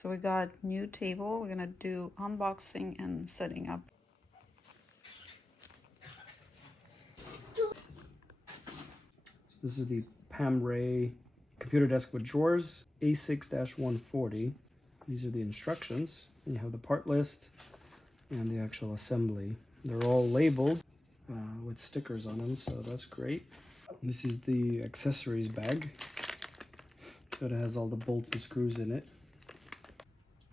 So we got new table. We're gonna do unboxing and setting up. This is the Pam Ray computer desk with drawers, A6-140. These are the instructions. And you have the part list and the actual assembly. They're all labeled with stickers on them, so that's great. This is the accessories bag. So it has all the bolts and screws in it.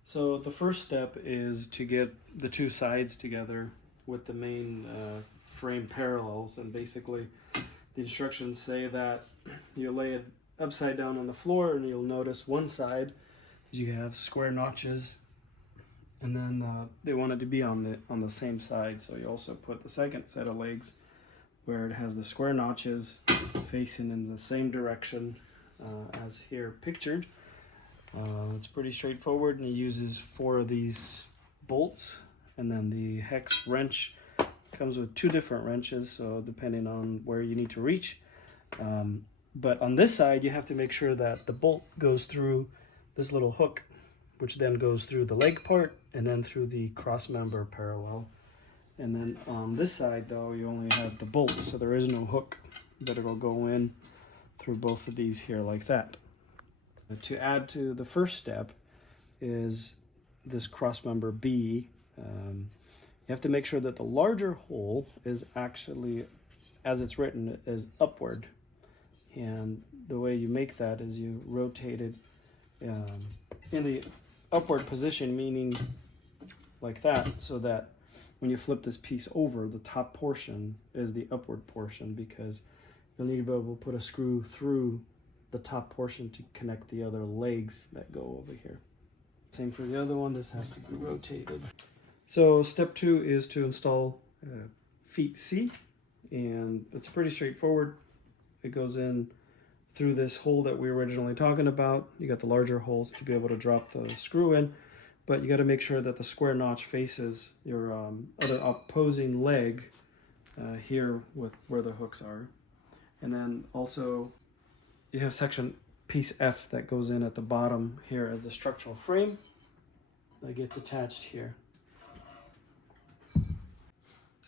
So the first step is to get the two sides together with the main frame parallels, and basically the instructions say that you lay it upside down on the floor, and you'll notice one side is you have square notches, and then they want it to be on the same side. So you also put the second set of legs where it has the square notches facing in the same direction as here pictured. It's pretty straightforward, and it uses 4 of these bolts, and then the hex wrench comes with 2 different wrenches, so depending on where you need to reach. But on this side, you have to make sure that the bolt goes through this little hook, which then goes through the leg part and then through the cross member parallel. And then on this side, though, you only have the bolt, so there is no hook, but it'll go in through both of these here like that. To add to the first step is this cross member B. You have to make sure that the larger hole is actually, as it's written, is upward. And the way you make that is you rotate it in the upward position, meaning like that, so that when you flip this piece over, the top portion is the upward portion, because you'll need to be able to put a screw through the top portion to connect the other legs that go over here. Same for the other one, this has to be rotated. So step 2 is to install feet C, and it's pretty straightforward. It goes in through this hole that we were originally talking about. You got the larger holes to be able to drop the screw in, but you got to make sure that the square notch faces your other opposing leg here with where the hooks are. And then also you have section piece F that goes in at the bottom here as the structural frame that gets attached here.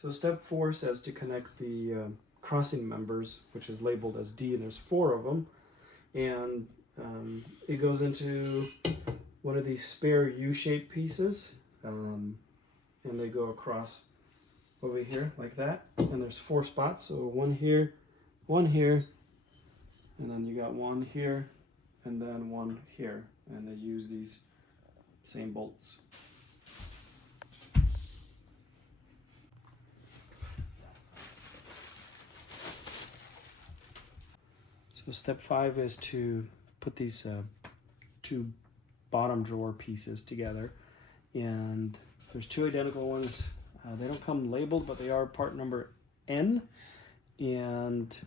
So step 4 says to connect the crossing members, which is labeled as D, and there's 4 of them. And it goes into one of these spare U-shaped pieces, and they go across over here like that. And there's 4 spots, so one here, and then you got one here, and then one here, and they use these same bolts. So step 5 is to put these 2 bottom drawer pieces together, and there's 2 identical ones. They don't come labeled, but they are part number N, and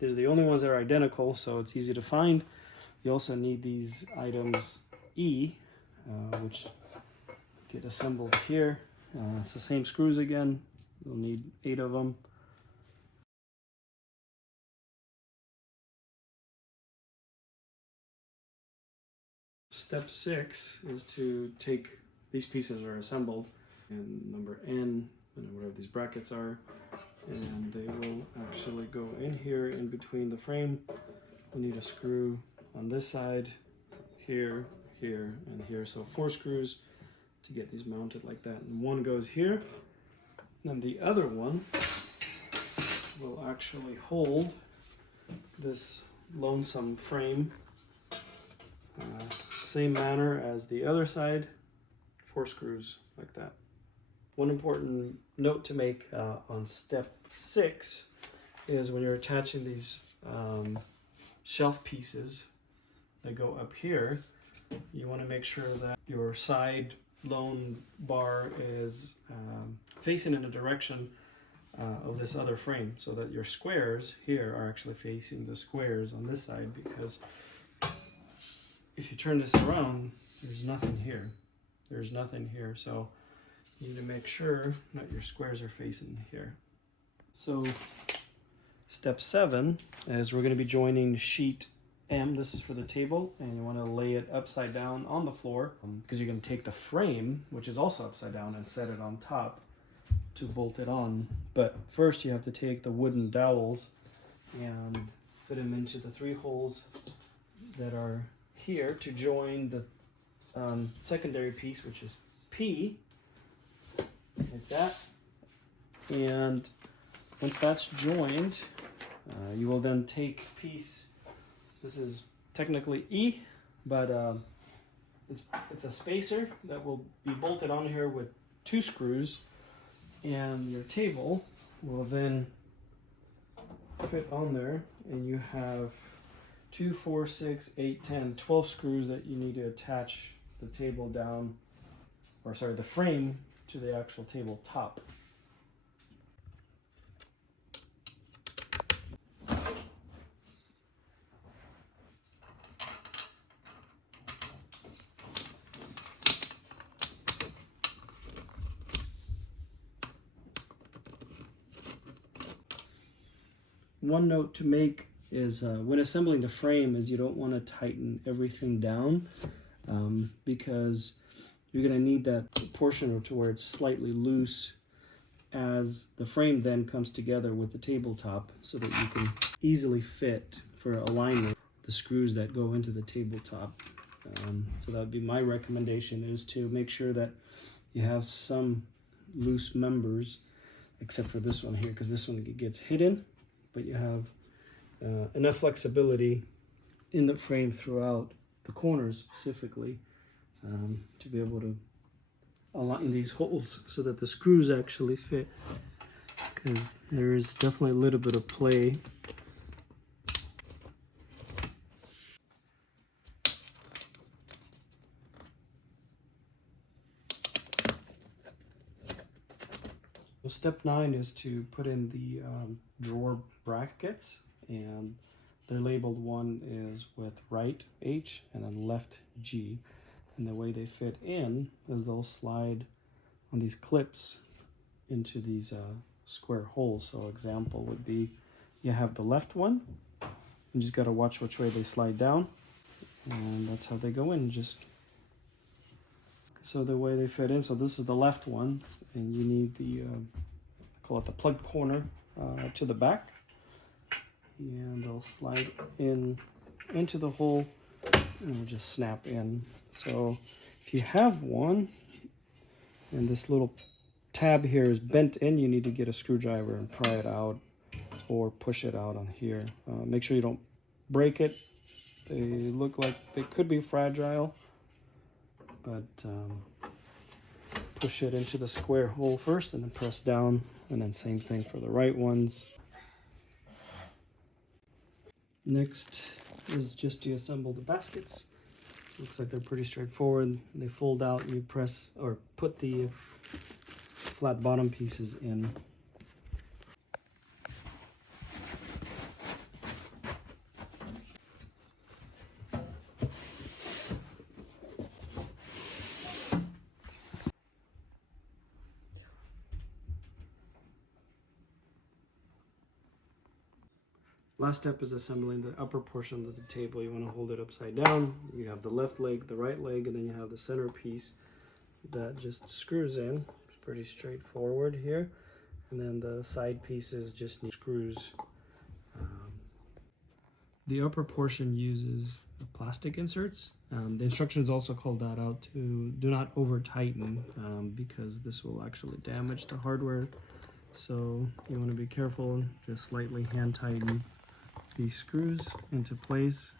these are the only ones that are identical, so it's easy to find. You also need these items E, which get assembled here. It's the same screws again. You'll need 8 of them. Step 6 is to take these pieces are assembled, and number N, and whatever these brackets are, and they will actually go in here in between the frame. We'll need a screw on this side, here, here, and here. So 4 screws to get these mounted like that. And one goes here, and the other one will actually hold this lonesome frame. Same manner as the other side, 4 screws like that. One important note to make on step 6 is when you're attaching these shelf pieces that go up here, you want to make sure that your side lone bar is facing in the direction of this other frame, so that your squares here are actually facing the squares on this side, because if you turn this around, there's nothing here. There's nothing here, so you need to make sure that your squares are facing here. So step 7 is we're going to be joining sheet M, this is for the table, and you want to lay it upside down on the floor because you're going to take the frame, which is also upside down, and set it on top to bolt it on. But first you have to take the wooden dowels and fit them into the 3 holes that are here to join the secondary piece, which is P, like that. And once that's joined, you will then take piece, this is technically E, but it's a spacer that will be bolted on here with 2 screws, and your table will then fit on there, and you have 2, 4, 6, 8, 10, 12 screws that you need to attach the table down, or sorry, the frame to the actual table top. One note to make is when assembling the frame is you don't want to tighten everything down because you're going to need that portion to where it's slightly loose as the frame then comes together with the tabletop, so that you can easily fit for alignment the screws that go into the tabletop. So that would be my recommendation, is to make sure that you have some loose members, except for this one here, because this one gets hidden, but you have enough flexibility in the frame throughout the corners specifically to be able to align these holes so that the screws actually fit, because there is definitely a little bit of play. So step 9 is to put in the drawer brackets, and they're labeled. One is with right H and then left G, and the way they fit in is they'll slide on these clips into these square holes. So example would be, you have the left one, you just got to watch which way they slide down, and that's how they go in. Just so the way they fit in, so this is the left one, and you need the call it the plug corner to the back, and they'll slide in into the hole and it'll just snap in. So if you have one and this little tab here is bent in, you need to get a screwdriver and pry it out or push it out on here. Make sure you don't break it. They look like they could be fragile, but push it into the square hole first and then press down, and then same thing for the right ones. Next is just to assemble the baskets. Looks like they're pretty straightforward. They fold out, and you press or put the flat bottom pieces in. Last step is assembling the upper portion of the table. You want to hold it upside down. You have the left leg, the right leg, and then you have the center piece that just screws in. It's pretty straightforward here. And then the side pieces just need screws. The upper portion uses plastic inserts. The instructions also call that out to do not over tighten because this will actually damage the hardware. So you want to be careful, just slightly hand tighten these screws into place,